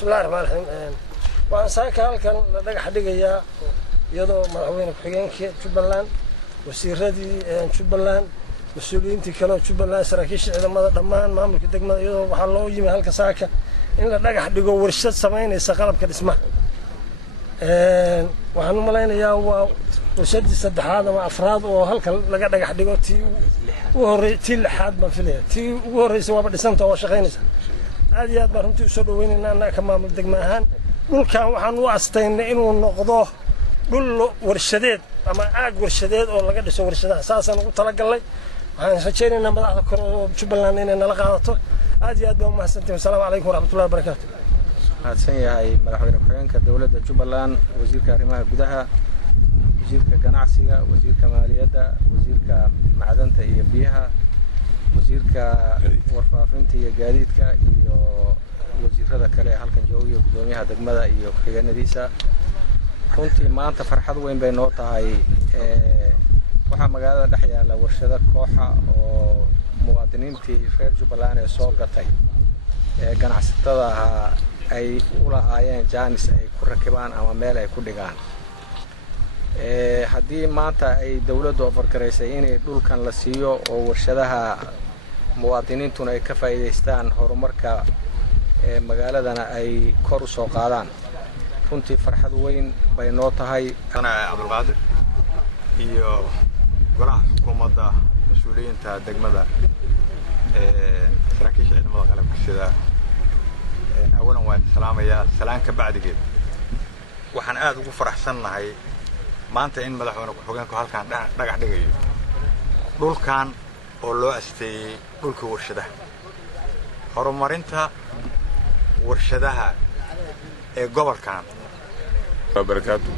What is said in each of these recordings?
بسم الله الرحمن الرحيم وأنا ساكن هالكن لدق حديقيا يدو مدحوينه ku-xigeenka Jubbaland wasiiradii Jubbaland mas'uuliyiintii kale oo Jubbaland saraakiisha ciidamada dhammaan maamulka degmada iyadoo waxa loo yimi halka saaka in la dhagax dhigo warshad sameynaysa qalabka dhismaha waxaan u maleynayaa waa warshadii saddexaad ama afraad oo halka laga dhagax dhigo tii ugu horeysay lixaad ma filaya tii ugu horeysay waa dhisanta oo shaqeynaysa aad iyo aad baan runtii u soo dhaweynaynaa annaga maamul degmo ahaan dhulkan waxaan u astaynay inuu noqdo dhul warshadeed ama aag warshadeed oo laga dhiso warshadaha saasaan ugu talagalnay waxaan rajaynaynaa madaxda kor oo Jubbaland inay nala qaadato aad iyo aad baan u mahadsantahay assalaamu calaykum waraxmatullaahi wabarakaatuh mahadsan yahay madaxweyne ku-xigeenka dowladda Jubbaland wasiirka arrimaha gudaha wasiirka ganacsiga wasiirka maaliyadda wasiirka macdanta iyo biyaha wasiirka warfaafinta iyo gaadiidka iyo wasiirada kale halkan jooga gudoomiyaha degmada iyo ku-xigeenadiisa runtii maanta farxad weyn bay noo tahay waxa magaalada dhex yaala warshado kooxa oo muwaadiniintii reer Jubbaland ee soo gatay ganacsatada ay u lahaayeen jaanis ay ku rakibaan ama meel ay ku dhigaan haddii maanta ay dawladdu ofargaraysay inay dhulkan la siiyo oo warshadaha muwaadiniintuna ay ka faa'iideystaan horumarka magaaladana ay kor u soo qaadaan runtii farxad weyn bay noo tahay ana Cabdulqaadir iyo golaha xukuumadda mas'uuliyiinta degmada saraakiisha ciidamada qalabka sida awalan waan salaamayaa salaanka bacdigeed waxaan aad ugu faraxsanahay maanta in madaxweyne ku-xigeenku halkan dhagax dhigayo dhulkan oo loo asteeyay dhulka warshadaha horumarinta warshadaha ee gobolkan barakaatu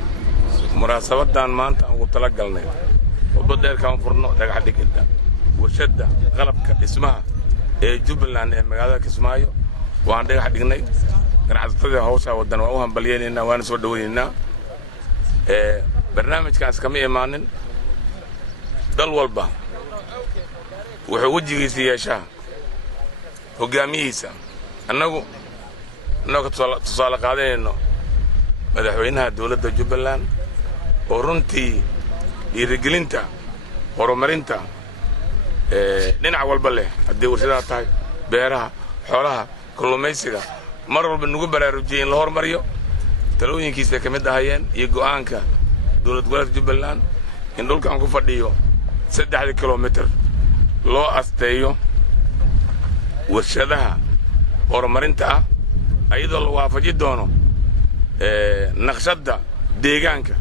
munaasabadan maanta aan ugu talagalnay oo dheerkaan furno dhagax dhigida warshada qalabka dhismaha ee Jubbaland ee magaalada Kismaayo waan dhagax dhignay ganacsatada hawsha wadan waa u hambalyeynaa waan soo dhaweynaynaa barnaamijkaas kama imaanin dal walba wuxuu wajigiisa yeeshaa hogaamiyihiisa annagu tusaale qaadanayno madaxweynaha dowladda Jubbaland oo runtii dhiirigelinta horumarinta dhinac walba leh haddii warshadaha tahay beeraha xoolaha kalluumaysiga mar walba nagu baraarujiyay in la hormariyo talooyinkiisa ka mid ahayeen iyo go'aanka dowlad goboleedka Jubbaland in dhulkan ku fadhiyo 3 kilomitir loo asteeyo warshadaha horumarinta ah ayadoo la waafaji doono naqshadda deegaanka